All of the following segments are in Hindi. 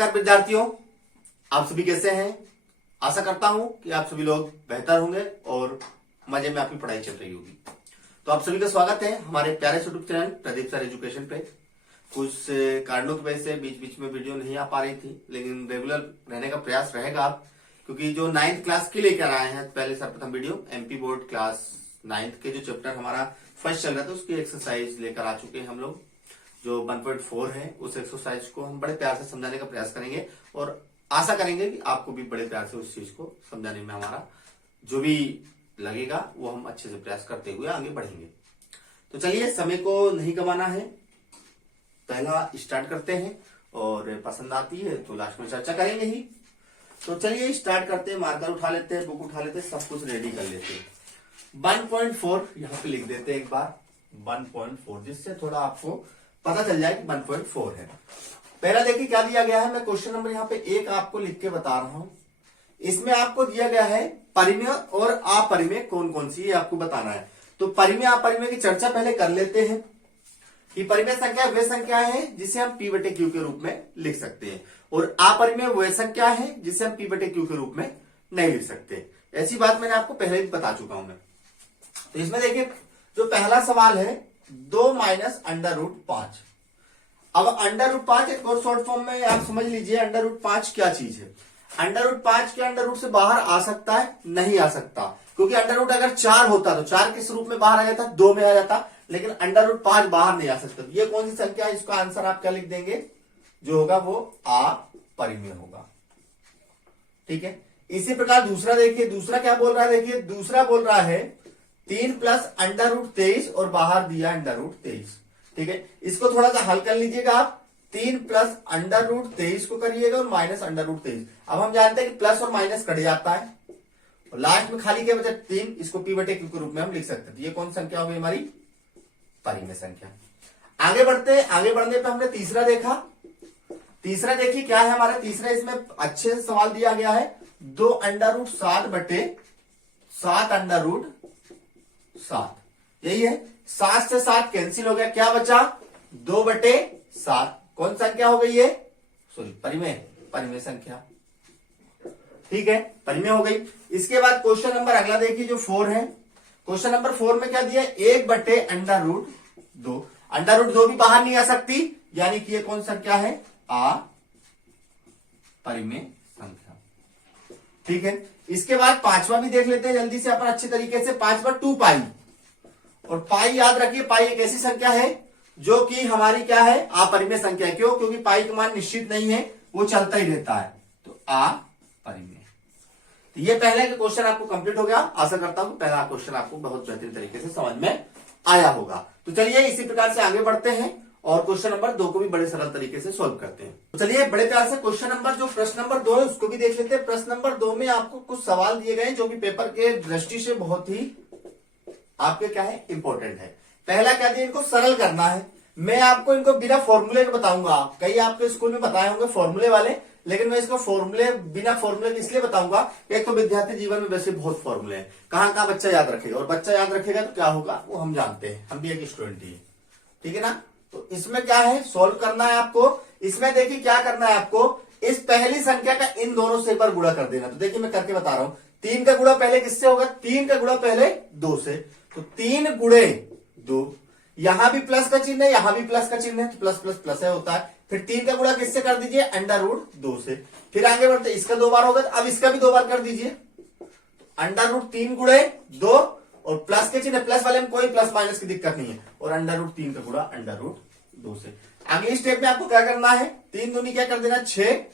नमस्कार विद्यार्थियों, आप सभी कैसे हैं। आशा करता हूं कि आप सभी लोग बेहतर होंगे और मजे में आपकी पढ़ाई चल रही होगी। तो आप सभी का स्वागत है हमारे प्यारे YouTube channel Pradeep sir education पे। कुछ कारणों की वजह से बीच बीच में वीडियो नहीं आ पा रही थी, लेकिन रेगुलर रहने का प्रयास रहेगा आप, क्योंकि जो 9th क्लास के लेकर आए हैं पहले सर्वप्रथम video MP board class 9th के जो चैप्टर हमारा फर्स्ट चल रहा था उसकी एक्सरसाइज लेकर आ चुके हैं हम लोग। जो 1.4 है उस एक्सरसाइज को हम बड़े प्यार से समझाने का प्रयास करेंगे और आशा करेंगे कि आपको भी बड़े प्यार से उस चीज को समझाने में हमारा जो भी लगेगा वो हम अच्छे से प्रयास करते हुए आगे बढ़ेंगे। तो चलिए, समय को नहीं गंवाना है, पहला स्टार्ट करते हैं और पसंद आती है तो लास्ट में चर्चा करेंगे ही। तो चलिए स्टार्ट करते हैं, मार्कर उठा लेते हैं, बुक उठा लेते हैं, सब कुछ रेडी कर लेते हैं। 1.4 यहाँ पे लिख देते हैं एक बार 1.4, जिससे थोड़ा आपको पता चल जाए कि 1.4 है। पहला देखिए क्या दिया गया है, मैं क्वेश्चन नंबर यहाँ पे 1 आपको लिख के बता रहा हूं। इसमें आपको दिया गया है परिमेय और अपरिमेय कौन कौन सी, ये आपको बताना है। तो परिमेय अपरिमेय की चर्चा पहले कर लेते हैं कि परिमेय संख्या वे संख्या है जिसे हम p बटे q के रूप में लिख सकते हैं और अपरिमेय वे संख्या है जिसे हम p बटे q के रूप में नहीं लिख सकते। ऐसी बात मैंने आपको पहले भी बता चुका हूं मैं। तो इसमें देखिए जो पहला सवाल है 2 माइनस √5। अब √5 एक और शॉर्ट फॉर्म में आप समझ लीजिए √5 क्या चीज है। √5 के अंडर रूट से बाहर आ सकता है, नहीं आ सकता, क्योंकि अंडर रूट अगर 4 होता तो 4 किस रूप में बाहर आ जाता, 2 में आ जाता, लेकिन √5 बाहर नहीं आ सकता। ये कौन सी संख्या है, इसका आंसर आप क्या लिख देंगे, जो होगा वो अपरिमेय होगा। ठीक है, इसी प्रकार दूसरा देखिए, दूसरा क्या बोल रहा है, देखिए दूसरा बोल रहा है 3 प्लस √23 और बाहर दिया √23। ठीक है, इसको थोड़ा सा हल कर लीजिएगा आप, 3 प्लस √23 को करिएगा और माइनस √23। अब हम जानते हैं कि प्लस और माइनस कट जाता है और लास्ट में खाली क्या बचा 3, इसको p बटे q के रूप में हम लिख सकते हैं। ये कौन संख्या होगी हमारी, परिमेय संख्या। आगे बढ़ते हैं, आगे बढ़ने पे हमने तीसरा देखा। तीसरा देखिए क्या है हमारा तीसरा, इसमें अच्छे से सवाल दिया गया है 2 √7 बटे 7 √7। यही है, 7 से 7 कैंसिल हो गया, क्या बचा 2 बटे 7। कौन संख्या हो गई है, सॉरी परिमेय संख्या। ठीक है, परिमेय हो गई। इसके बाद क्वेश्चन नंबर अगला देखिए जो 4 है। क्वेश्चन नंबर 4 में क्या दिया, 1 बटे √2। √2 भी बाहर नहीं आ सकती, यानी कि ये कौन संख्या है, अपरिमेय संख्या। ठीक है, इसके बाद पांचवा भी देख लेते हैं जल्दी से अपन अच्छे तरीके से। पांचवा 2 पाई, और पाई याद रखिए, पाई एक ऐसी संख्या है जो कि हमारी क्या है, अपरिमेय संख्या है। क्यों, क्योंकि पाई का मान निश्चित नहीं है, वो चलता ही रहता है, तो अपरिमेय। तो ये पहले का क्वेश्चन आपको कंप्लीट हो गया। आशा करता हूं पहला क्वेश्चन आपको बहुत बेहतरीन तरीके से समझ में आया होगा। तो चलिए इसी प्रकार से आगे बढ़ते हैं और क्वेश्चन नंबर 2 को भी बड़े सरल तरीके से सोल्व करते हैं। तो चलिए बड़े प्यार से क्वेश्चन नंबर जो प्रश्न नंबर 2 है उसको भी देख लेते हैं। प्रश्न नंबर 2 में आपको कुछ सवाल दिए गए जो कि पेपर के दृष्टि से बहुत ही आपके क्या है, इंपॉर्टेंट है। पहला क्या दिया, इनको सरल करना है। मैं आपको इनको बिना फॉर्मूले के बताऊंगा। कई आपके स्कूल में बताए होंगे फॉर्मूले वाले, लेकिन मैं इसको फॉर्मूले बिना फॉर्मूले के इसलिए बताऊंगा, एक तो विद्यार्थी जीवन में वैसे बहुत फॉर्मूले हैं, कहां कहां बच्चा याद रखेगा, और बच्चा याद रखेगा तो क्या होगा वो हम जानते हैं, हम भी एक स्टूडेंट ही है। ठीक है ना। तो इसमें क्या है, सोल्व करना है आपको। इसमें देखिए क्या करना है आपको, इस पहली संख्या का इन दोनों से एक बार गुणा कर देना। तो देखिए मैं करके बता रहा हूं, 3 का गुणा पहले किससे होगा, 3 का गुणा पहले 2 से, तो 3 गुणे 2, यहां भी प्लस का चिन्ह है, यहां भी प्लस का चिन्ह है, तो प्लस प्लस प्लस है होता है। फिर 3 का गुणा किससे कर दीजिए, √2 से। फिर आगे बढ़ते, इसका 2 बार होगा, अब इसका भी 2 बार कर दीजिए, √3 गुणे 2, और प्लस के चिन्ह, प्लस वाले में कोई प्लस माइनस की दिक्कत नहीं है, और √3 का गुणा √2 से। अगली स्टेप में आपको क्या करना है, 3 दूनी क्या कर देना 6।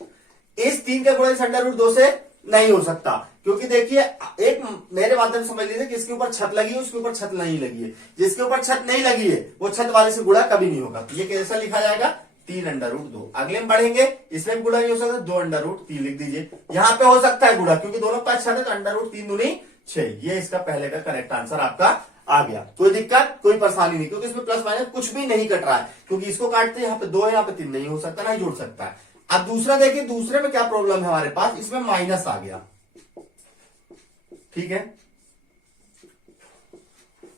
इस 3 का गुणा इस √2 से नहीं हो सकता, क्योंकि देखिए एक मेरे माध्यम से समझ लीजिए कि इसके ऊपर छत लगी है, उसके ऊपर छत नहीं लगी है। जिसके ऊपर छत नहीं लगी है वो छत वाले से गुणा कभी नहीं होगा। ये कैसा लिखा जाएगा, 3 √2। अगले में बढ़ेंगे, इसमें गुणा नहीं हो सकता, 2 √3 लिख दीजिए। यहां पे हो सकता है गुणा, क्योंकि दोनों पास छत है, तो √3 दूनी 6। ये इसका पहले का करेक्ट आंसर आपका आ गया। कोई दिक्कत कोई परेशानी नहीं, क्योंकि इसमें प्लस माइनस कुछ भी नहीं कट रहा है, क्योंकि इसको काटते यहाँ पे 2 है, यहाँ पे 3 नहीं हो सकता, नहीं जोड़ सकता है। अब दूसरा देखिए, दूसरे में क्या प्रॉब्लम है हमारे पास, इसमें माइनस आ गया। ठीक है,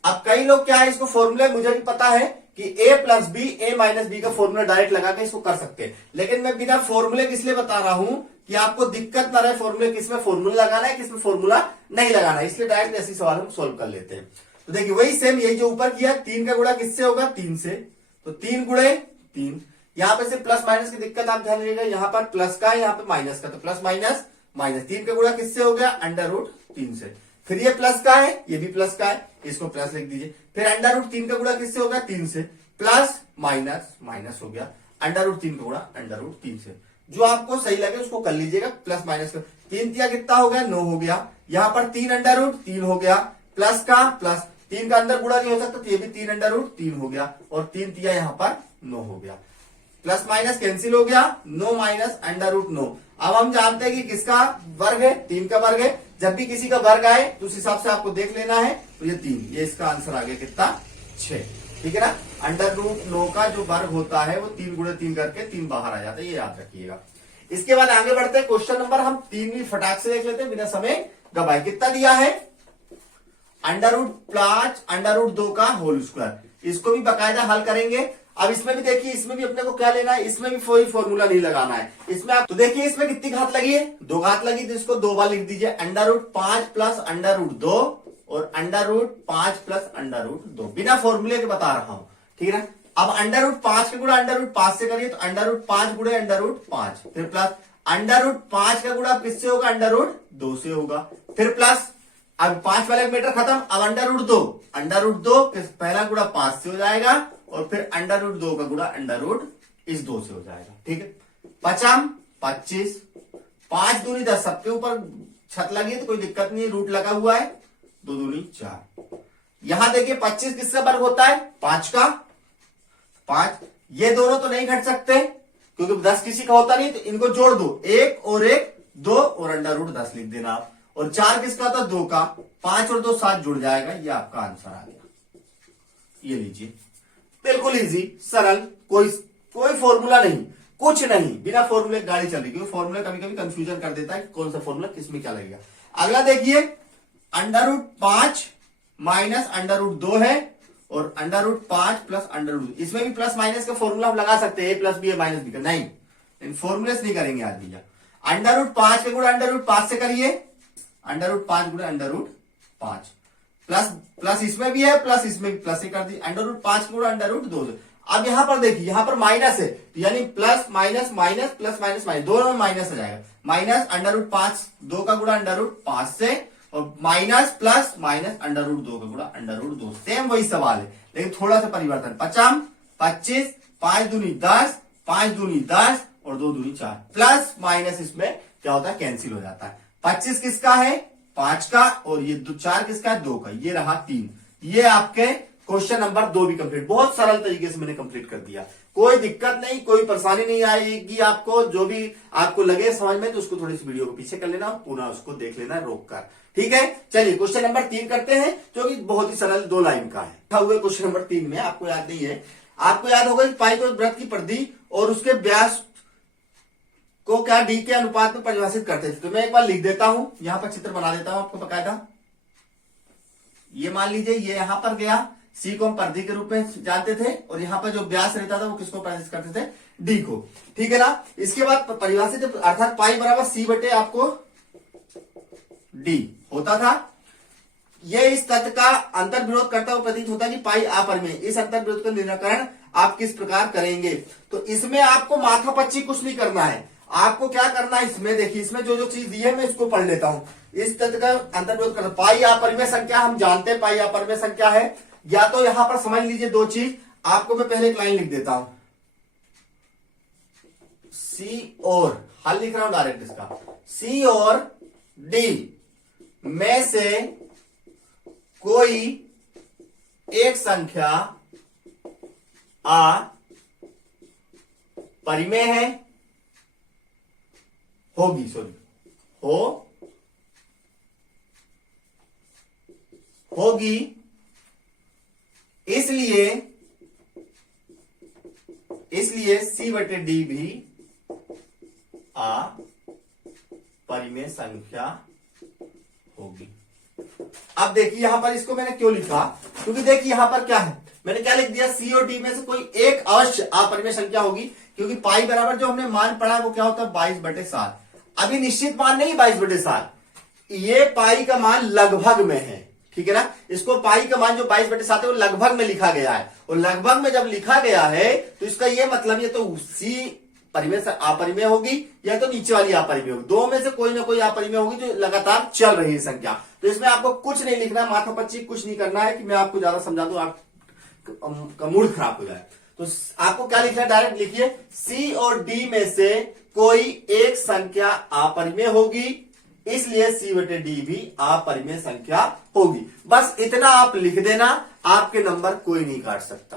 अब कई लोग क्या है, इसको फॉर्मूले मुझे भी पता है कि a plus B A minus B का फॉर्मूला डायरेक्ट लगा के इसको कर सकते हैं, लेकिन मैं बिना फॉर्मूले किस लिए बता रहा हूं कि आपको दिक्कत ना रहे फॉर्मूले किसमें फॉर्मूला लगाना है किसमें फॉर्मूला नहीं लगाना है, इसलिए डायरेक्ट ऐसी सवाल हम सोल्व कर लेते हैं। तो देखिए वही सेम यही जो ऊपर किया 3 का गुणा किससे होगा 3 से, तो 3 गुणे 3। यहां पे से प्लस माइनस की दिक्कत आप ध्यान रखिएगा, यहाँ पर प्लस का है यहाँ पे माइनस का, तो प्लस माइनस माइनस 3 का गुणा किससे हो गया अंडर रूट 3 से। फिर ये प्लस का है ये भी प्लस का है, इसको प्लस लिख दीजिए। फिर अंडर रूट 3 का गुणा किससे होगा 3 से, प्लस माइनस माइनस हो गया अंडर रूट 3 का गुणा अंडर रूट 3 से। जो आपको सही लगे उसको कर लीजिएगा, प्लस माइनस का 3 तिया कितना हो गया 9 हो गया। यहाँ पर 3 अंडर रूट 3 हो गया, प्लस का प्लस 3 का अंदर गुणा नहीं हो सकता तो ये भी 3 अंडर रूट 3 हो गया, और 3 तिया यहाँ पर 9 हो गया। प्लस माइनस कैंसिल हो गया, 9 माइनस अंडर रूट 9। अब हम जानते हैं कि किसका वर्ग है 3 का वर्ग है, जब भी किसी का वर्ग आए तो उस हिसाब से आपको देख लेना है। तो ये 3, ये इसका आंसर आ गया कितना 6, ठीक है ना। अंडर रूट 9 का जो वर्ग होता है वो 3 गुणे 3 करके 3 बाहर आ जाता है, ये याद रखिएगा। इसके बाद आगे बढ़ते हैं, क्वेश्चन नंबर हम 3 भी फटाक से देख लेते हैं बिना समय गवाए। कितना दिया है अंडर रूट 5 अंडर रूट 2 का होल स्क्वायर, इसको भी बाकायदा हल करेंगे। अब इसमें भी देखिए, इसमें भी अपने को क्या लेना है, इसमें भी कोई फॉर्मूला नहीं लगाना है। इसमें आप तो देखिए इसमें कितनी घात लगी है 2 घात लगी, तो इसको 2 बार लिख दीजिए, under root 5 plus under root 2 और under root 5 plus under root 2, बिना फॉर्मूले के बता रहा हूं, ठीक है ना। अब अंडर रूट 5 के गुणा अंडर रूट 5 से करिए, तो अंडर रूट 5 गुणे अंडर रूट 5, फिर प्लस अंडर रूट 5 का गुणा किससे होगा अंडर रूट 2 से होगा, फिर प्लस अब 5 वाला मीटर खत्म, अब अंडर रूट 2 पहला गुणा 5 से हो जाएगा, और फिर अंडर रूट 2 का गुणा अंडर रूट इस 2 से हो जाएगा, ठीक है। 5 25, 5 दूनी 10, सबके ऊपर छत लगी है तो कोई दिक्कत नहीं है, रूट लगा हुआ है, 2 दूनी 4। यहां देखिए 25 किसका वर्ग होता है 5 का, 5 ये दोनों तो नहीं घट सकते क्योंकि 10 किसी का होता नहीं, तो इनको जोड़ दो, 1 और 1 2 और अंडर रूट 10 लिख देना आप, और 4 किसका होता 2 का, 5 और 2 7 जुड़ जाएगा, ये आपका आंसर आ गया। ये लीजिए, बिल्कुल इजी सरल, कोई फॉर्मूला नहीं, कुछ नहीं, बिना फॉर्मूले गाड़ी चल रही, क्योंकि फॉर्मूला कभी कभी कंफ्यूजन कर देता है कि कौन सा फॉर्मूला किसमें क्या लगेगा। अगला देखिए, under root 5 minus under root 2 है, और under root 5 plus under root, इसमें भी प्लस माइनस का फॉर्मूला हम लगा सकते हैं, ए plus B A minus B का, नहीं इन फॉर्मूले नहीं करेंगे आज भैया। अंडर रूट 5 के गुणा अंडर रूट 5 से करिए, अंडर रूट 5 गुणा अंडर रूट 5, प्लस इसमें भी है प्लस इसमें भी प्लस से कर दी, अंडर रूट 5 के गुणा अंडर रूट 2 से। अब यहां पर देखिए यहाँ पर माइनस है, तो यानी plus minus minus plus minus minus, दोनों में माइनस आ जाएगा, माइनस अंडर रूट 5 2 का गुणा अंडर रूट 5 से, और minus plus minus under root 2 का गुणा अंडर रूट 2, सेम वही सवाल है लेकिन थोड़ा सा परिवर्तन। 5 25, 5 दूनी 10, 5 दूनी 10 और 2 दूनी 4, प्लस माइनस इसमें क्या होता है कैंसिल हो जाता है। 25 किसका है 5 का, और ये 4 किसका है 2 का, ये रहा 3। ये आपके क्वेश्चन नंबर 2 भी कंप्लीट, बहुत सरल तरीके से मैंने कंप्लीट कर दिया, कोई दिक्कत नहीं, कोई परेशानी नहीं आएगी आपको। जो भी आपको लगे समझ में तो उसको थोड़ी सी वीडियो को पीछे कर लेना, पुनः उसको देख लेना रोक कर, ठीक है। चलिए क्वेश्चन नंबर 3 करते हैं, जो कि बहुत ही सरल 2 लाइन का है। हुए क्वेश्चन नंबर 3 में आपको याद नहीं है, आपको याद होगा कि पाई को वृत्त की परिधि और उसके व्यास को क्या डी के अनुपात में परिभाषित करते थे। तो मैं एक बार लिख देता हूं, यहां पर चित्र बना देता हूं आपको बकायदा। ये मान लीजिए ये यहां पर गया, सी को हम परिधि के रूप में जानते थे, और यहां पर जो व्यास रहता था वो किसको परिभाषित करते थे डी को, ठीक है ना। इसके बाद परिभाषित अर्थात पाई बराबर सी बटे आपको डी होता था। ये इस तथ्य का अंतर विरोध करता हुआ प्रतीत होता है कि पाई अपरिमेय। इस अंतर विरोध का निराकरण आप किस प्रकार करेंगे, तो इसमें आपको माथा पच्ची कुछ नहीं करना है, आपको क्या करना है इसमें देखिए, इसमें जो चीज दी है मैं इसको पढ़ लेता हूं। इस तथ्य का अंतर विरोध करना, पाई अपरिमेय संख्या हम जानते हैं पाई अपरिमेय संख्या है, या तो यहां पर समझ लीजिए 2 चीज, आपको मैं पहले एक लाइन लिख देता हूं, सी और हल लिख रहा हूं डायरेक्ट इसका, सी और डी में से कोई एक संख्या आ परिमेय है, होगी होगी, इसलिए सी बटे डी भी परिमेय संख्या होगी। अब देखिए यहां पर इसको मैंने क्यों लिखा, क्योंकि देखिए यहां पर क्या है, मैंने क्या लिख दिया, सी और डी में से कोई एक अवश्य अपरिमेय संख्या होगी, क्योंकि पाई बराबर जो हमने मान पढ़ा वो क्या होता है 22/7। अभी निश्चित मान नहीं 22/7, ये पाई का मान लगभग में है, ठीक है ना। इसको पाई का मान जो 22/7 है वो लगभग में लिखा गया है, और लगभग में जब लिखा गया है तो इसका ये मतलब ये तो उसी परिमेय से अपरिमेय होगी या तो नीचे वाली अपरिमेय होगी, दो में से कोई ना कोई अपरिमेय होगी जो लगातार चल रही है संख्या। तो इसमें आपको कुछ नहीं लिखना, माथापच्ची कुछ नहीं करना है कि मैं आपको ज्यादा समझा दूं आपका मूड खराब हो जाए। तो आपको क्या लिखना है, डायरेक्ट लिखिए सी और डी में से कोई एक संख्या अपरिमेय होगी, इसलिए सी/डी भी अपरिमेय संख्या होगी। बस इतना आप लिख देना, आपके नंबर कोई नहीं काट सकता।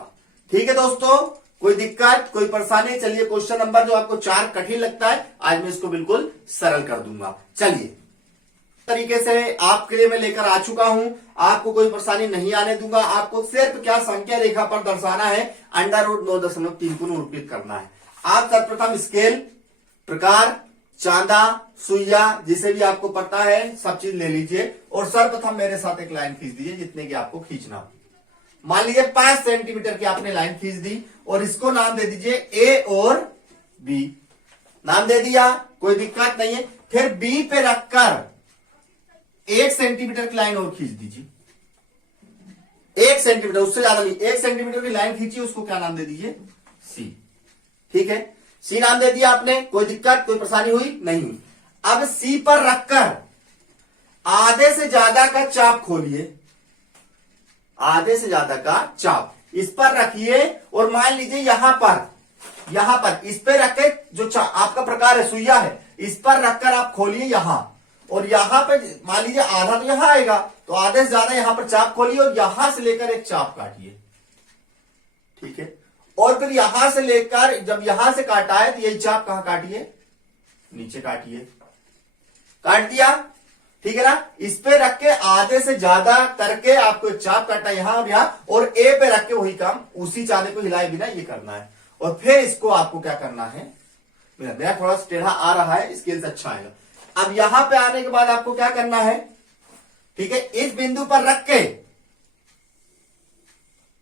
ठीक है दोस्तों, कोई दिक्कत कोई परेशानी? चलिए क्वेश्चन नंबर जो आपको 4 कठिन लगता है, आज मैं इसको बिल्कुल सरल कर दूंगा। चलिए तरीके से आपके लिए मैं लेकर आ चुका हूं, आपको कोई परेशानी नहीं आने दूंगा। आपको सिर्फ क्या संख्या रेखा पर दर्शाना है, √9.3 को निरूपित करना है। आप सर्वप्रथम स्केल, प्रकार, चांदा, सुइया, जिसे भी आपको पता है सब चीज ले लीजिए, और सर्वप्रथम मेरे साथ एक लाइन खींच दीजिए जितने की आपको खींचना हो। मान लीजिए 5 सेंटीमीटर की आपने लाइन खींच दी, और इसको नाम दे दीजिए ए और बी, नाम दे दिया, कोई दिक्कत नहीं है। फिर बी पे रखकर 1 सेंटीमीटर की लाइन और खींच दीजिए, 1 सेंटीमीटर, उससे ज्यादा नहीं, 1 सेंटीमीटर की लाइन खींचिए, उसको क्या नाम दे दीजिए, सी। ठीक है, सी नाम दे दिया आपने, कोई दिक्कत कोई परेशानी हुई नहीं हुई। अब सी पर रखकर आधे से ज्यादा का चाप खोलिए, आधे से ज्यादा का चाप इस पर रखिए, और मान लीजिए यहां पर इस पे रख के जो आपका प्रकार है सुइया है, इस पर रखकर आप खोलिए यहां, और यहां पे मान लीजिए आधा तो यहां आएगा, तो आधे से ज्यादा यहां पर चाप खोलिए और यहां से लेकर एक चाप काटिए। ठीक है, और फिर यहां से लेकर जब यहां से काटा है तो यही चाप कहां काटिए, नीचे काटिए, काट दिया। ठीक है ना, इस पे रख के आधे से ज्यादा करके आपको एक चाप काटना यहां और यहां, और ए पे रख के वही काम उसी चांदे को हिलाए बिना ये करना है। और फिर इसको आपको क्या करना है, मेरा थोड़ा सा टेढ़ा आ रहा है, स्केल से अच्छा आएगा। अब यहां पे आने के बाद आपको क्या करना है, ठीक है, इस बिंदु पर रख के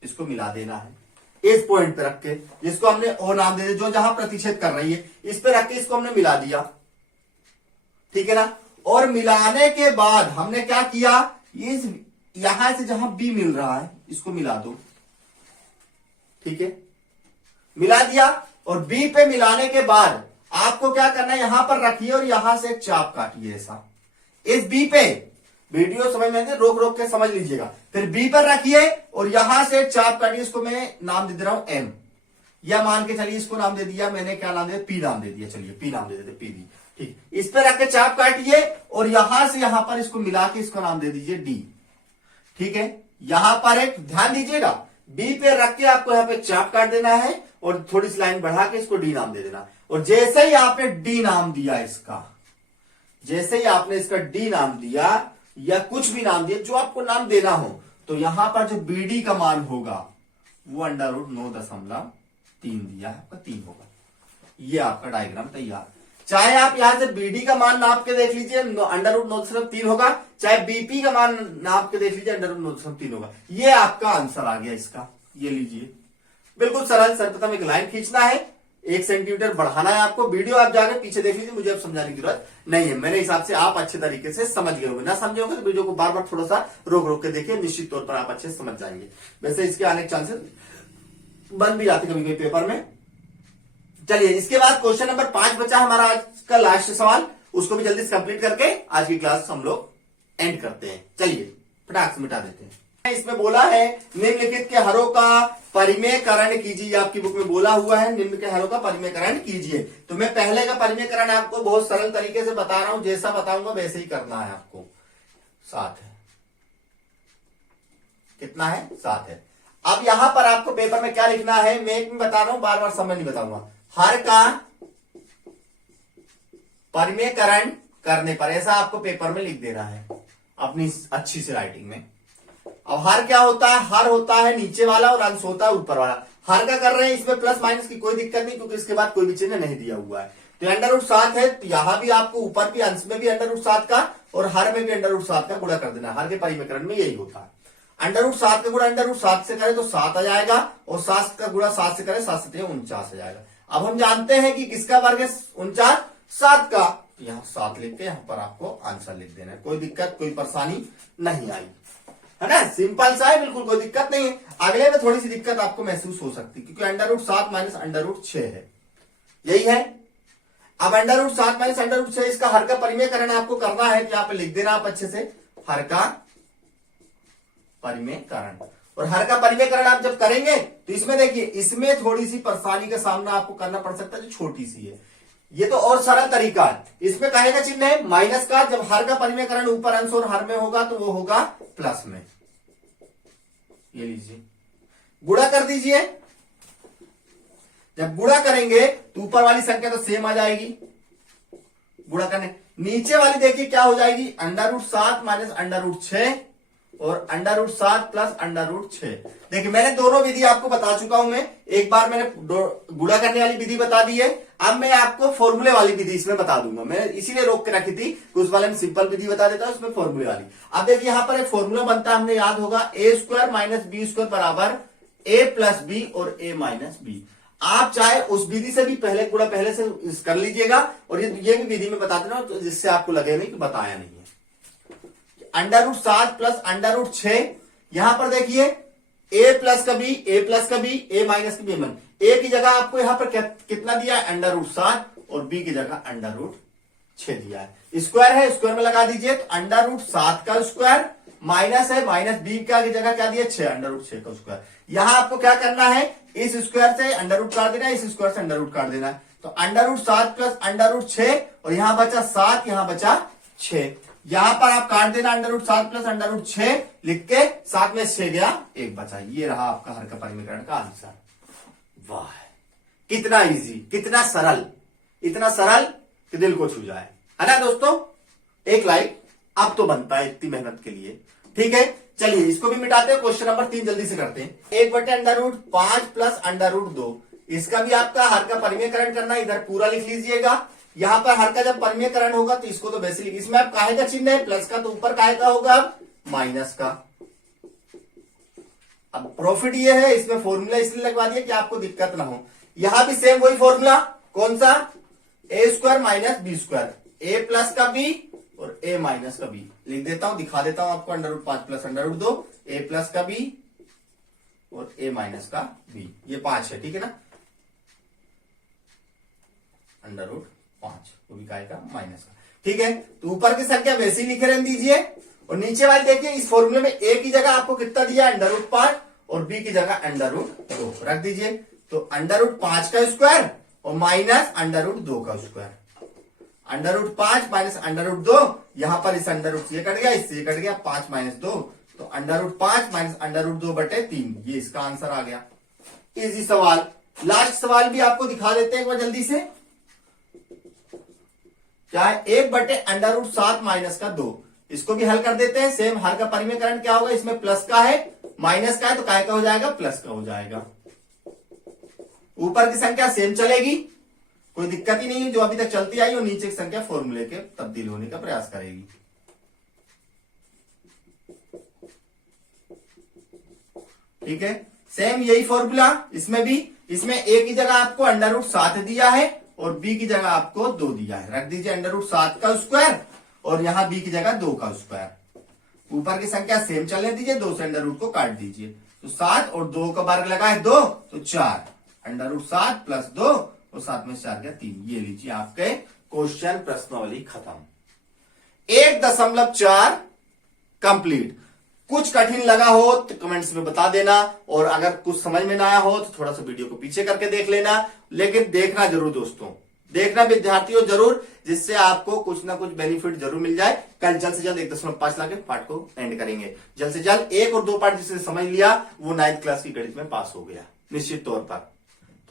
इसको मिला देना है, इस पॉइंट पे रख के, जिसको हमने ओ नाम दे दिया, जो जहां प्रतिच्छेद कर रही है, इस पे रख के इसको हमने मिला दिया। ठीक है ना, और मिलाने के बाद हमने क्या किया, इस यहां से जहां बी मिल रहा है इसको मिला दो। ठीक है, मिला दिया, और बी पे मिलाने के बाद आपको क्या करना है, यहां पर रखिए और यहां से एक चाप काटिए ऐसा, इस बी पे, वीडियो समझ में रोक रोक के समझ लीजिएगा। फिर बी पर रखिए और यहां से एक चाप काटिए, इसको मैं नाम दे रहा हूं एम, या मान के चलिए इसको नाम दे दिया मैंने, क्या नाम दिया, पी नाम दे दिया, चलिए पी नाम दे देते, पी दी। ठीक, इस पे रख के चाप काटिए और यहां से यहां पर इसको मिला के इसको नाम दे दीजिए डी। ठीक है, यहां पर एक ध्यान दीजिएगा, बी पे रख के आपको यहां पे चाप काट देना है और थोड़ी सी लाइन बढ़ा के इसको डी नाम दे देना। और जैसे ही आपने डी नाम दिया इसका, जैसे ही आपने इसका डी नाम दिया या कुछ भी नाम दिया, जो आपको नाम देना हो, तो यहां पर जो बीडी का मान होगा वो √9.3 दिया है, आपका 3 होगा। ये आपका डायग्राम तैयार। चाहे आप यहां से बीडी का मान नाप के देख लीजिए, √9.3 होगा, चाहे बीपी का मान नाप के देख लीजिए, √9.3 होगा। ये आपका आंसर आ गया इसका, ये लीजिए, बिल्कुल सरल। सर्वप्रथम एक लाइन खींचना है, 1 सेंटीमीटर बढ़ाना है आपको। वीडियो आप जाके पीछे देख लीजिए, मुझे अब समझाने की जरूरत नहीं है, मेरे हिसाब से आप अच्छे तरीके से समझ गए होंगे। ना समझे होंगे तो वीडियो को बार बार थोड़ा सा रोक रोक के देखिए, निश्चित तौर पर आप अच्छे समझ जाएंगे। वैसे इसके आने के चांसेस बन भी जाते कभी कभी पेपर में। चलिए, इसके बाद क्वेश्चन नंबर 5 बचा हमारा आज का लास्ट सवाल, उसको भी जल्दी से कंप्लीट करके आज की क्लास हम लोग एंड करते हैं। चलिए फटाक से मिटा देते हैं। इसमें बोला है निम्नलिखित के हरों का परिमेयकरण कीजिए, आपकी बुक में बोला हुआ है निम्न के हरों का परिमेयकरण कीजिए। तो मैं पहले का परिमेयकरण आपको बहुत सरल तरीके से बता रहा हूं, जैसा बताऊंगा वैसे ही करना है आपको। 7 है, कितना है, 7 है। अब यहां पर आपको पेपर में क्या लिखना है, मैं एक में बता रहा हूं, बार बार समय नहीं बताऊंगा। हर का परिमेयकरण करने पर, ऐसा आपको पेपर में लिख देना है अपनी अच्छी सी राइटिंग में। अब हर क्या होता है, हर होता है नीचे वाला और अंश होता है ऊपर वाला। हर का कर रहे हैं, इसमें प्लस माइनस की कोई दिक्कत नहीं, क्योंकि इसके बाद कोई भी चिन्ह नहीं दिया हुआ है। तो √7 है, तो यहां भी आपको ऊपर भी अंश में भी √7 का और हर में भी √7 का गुणा कर देना। हर के परिमेयकरण में यही होता है। √7 का गुणा √7 से करें तो 7 आ जाएगा, और 7 का गुणा 7 से करें 7 से 49 आ जाएगा। अब हम जानते हैं कि किसका वर्ग है 49, 7 का, तो यहां 7 लिख के यहां पर आपको आंसर लिख देना है। कोई दिक्कत कोई परेशानी नहीं आई, है ना, सिंपल सा है, बिल्कुल कोई दिक्कत नहीं है। अगले में थोड़ी सी दिक्कत आपको महसूस हो सकती है क्योंकि √7 माइनस √6 है, यही है। अब √7 माइनस √6 इसका हर का परिमेयकरण आपको करना है, तो यहां पर लिख देना आप अच्छे से हर का परिमेयकरण। और हर का परिमेयकरण आप जब करेंगे तो इसमें देखिए, इसमें थोड़ी सी परेशानी का सामना आपको करना पड़ सकता है जो छोटी सी है। ये तो और सरल तरीका है, इसमें काहे का चिन्ह है माइनस का, जब हर का परिमेयकरण ऊपर अंश और हर में होगा तो वो होगा प्लस में। ये लीजिए, गुणा कर दीजिए, जब गुणा करेंगे तो ऊपर वाली संख्या तो सेम आ जाएगी, गुणा करने, नीचे वाली देखिए क्या हो जाएगी √7 माइनस √6 और √7 प्लस √6। देखिए मैंने दोनों विधि आपको बता चुका हूं, मैं एक बार मैंने गुणा करने वाली विधि बता दी है, अब मैं आपको फॉर्मूले वाली विधि इसमें बता दूंगा। मैं इसीलिए रोक के रखी थी कि उस वाले में सिंपल विधि बता देता हूं, उसमें फॉर्मूले वाली। अब देखिए यहां पर एक फॉर्मूला बनता है, हमने याद होगा a² माइनस b² बराबर a प्लस बी और a माइनस बी। आप चाहे उस विधि से भी पहले गुणा पहले से कर लीजिएगा, और ये भी विधि में बता देना तो जिससे आपको लगे नहीं कि बताया नहीं है। √7 प्लस √6, यहां पर देखिए a प्लस का b, a प्लस का b, a माइनस का b। a की जगह आपको यहां पर कितना दिया है √7 और b की जगह √6 दिया है। स्क्वायर है, स्क्वायर में लगा दीजिए, तो √7 का स्क्वायर माइनस है, माइनस b का की जगह क्या दिया 6, √6 का स्क्वायर। यहां आपको क्या करना है, इस स्क्वायर से √ काट देना है, इस स्क्वायर से √ काट देना है, तो √7 प्लस √6, और यहां बचा 7, यहां बचा 6। यहां पर आप काट देना √7 प्लस √6 लिख के, 7 में 6 गया, 1 बचा। ये रहा आपका हर का परिमेयकरण का आंसर। वाह, कितना इजी, कितना सरल, इतना सरल कि दिल को छू जाए, है ना दोस्तों। एक लाइक अब तो बनता है इतनी मेहनत के लिए, ठीक है। चलिए इसको भी मिटाते हैं, क्वेश्चन नंबर 3 जल्दी से करते हैं। 1/√5 प्लस √2, इसका भी आपका हर का परिमेयकरण करना, इधर पूरा लिख लीजिएगा। यहां पर हर का जब परिमेयकरण होगा तो इसको तो वैसे लिख, इसमें आप काहे का चिन्ह है प्लस का, तो ऊपर काहे का होगा अब माइनस का। अब प्रॉफिट ये है, इसमें फॉर्मूला इसलिए लगवा दिया कि आपको दिक्कत ना हो। यहां भी सेम वही फॉर्मूला, कौन सा, a² minus b², a plus का b और a माइनस का b। लिख देता हूं, दिखा देता हूं आपको, √5 प्लस √2, a प्लस का b और a माइनस का b, ये 5 है, ठीक है ना, √5, वो भी काय का माइनस का, ठीक है। तो ऊपर की संख्या वैसे ही लिखे रहने दीजिए, और नीचे वाली देखिए, इस फॉर्मूले में a की जगह आपको कितना दिया √5 और b की जगह √2 रख दीजिए, तो √5 का स्क्वायर और माइनस √2 का स्क्वायर, √5 माइनस √2, यहां पर इस √2 ये कट गया, इससे ये कट गया, 5 माइनस 2, तो √5 माइनस √2/3, ये इसका आंसर आ गया। इजी सवाल। लास्ट सवाल भी आपको दिखा देते हैं एक बार जल्दी से, क्या है 1/√7 माइनस का 2, इसको भी हल कर देते हैं। सेम हर का परिमेयकरण क्या होगा, इसमें प्लस का है, माइनस का है, तो काय का हो जाएगा प्लस का हो जाएगा। ऊपर की संख्या सेम चलेगी, कोई दिक्कत ही नहीं है, जो अभी तक चलती आई, और नीचे की संख्या फॉर्मूले के तब्दील होने का प्रयास करेगी। ठीक है, सेम यही फॉर्मूला इसमें भी, इसमें a की जगह आपको √7 दिया है और b की जगह आपको 2 दिया है, रख दीजिए √7 का स्क्वायर और यहां b की जगह 2 का स्क्वायर। ऊपर की संख्या सेम चलने दीजिए, 2 से √ को काट दीजिए, तो 7 और 2 का वर्ग लगा है 2, तो 4, √7 प्लस 2 और 7 में 4 गया 3। ये लीजिए आपके क्वेश्चन प्रश्नावली खत्म। 1.4 कंप्लीट। कुछ कठिन लगा हो तो कमेंट्स में बता देना, और अगर कुछ समझ में ना आया हो तो थोड़ा सा वीडियो को पीछे करके देख लेना, लेकिन देखना जरूर दोस्तों, देखना विद्यार्थियों जरूर, जिससे आपको कुछ ना कुछ बेनिफिट जरूर मिल जाए। कल जल्द से जल्द 1.5 लाख के पार्ट को एंड करेंगे, जल्द से जल्द 1 और 2 पार्ट जिसने समझ लिया वो 9th क्लास की गणित में पास हो गया निश्चित तौर पर।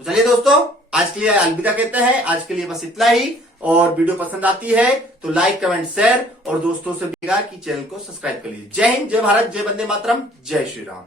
तो चलिए दोस्तों, आज के लिए अलविदा कहते हैं, आज के लिए बस इतना ही। और वीडियो पसंद आती है तो लाइक कमेंट शेयर, और दोस्तों से भी कि चैनल को सब्सक्राइब कर लीजिए। जय हिंद, जय भारत, जय वंदे मातरम, जय श्री राम।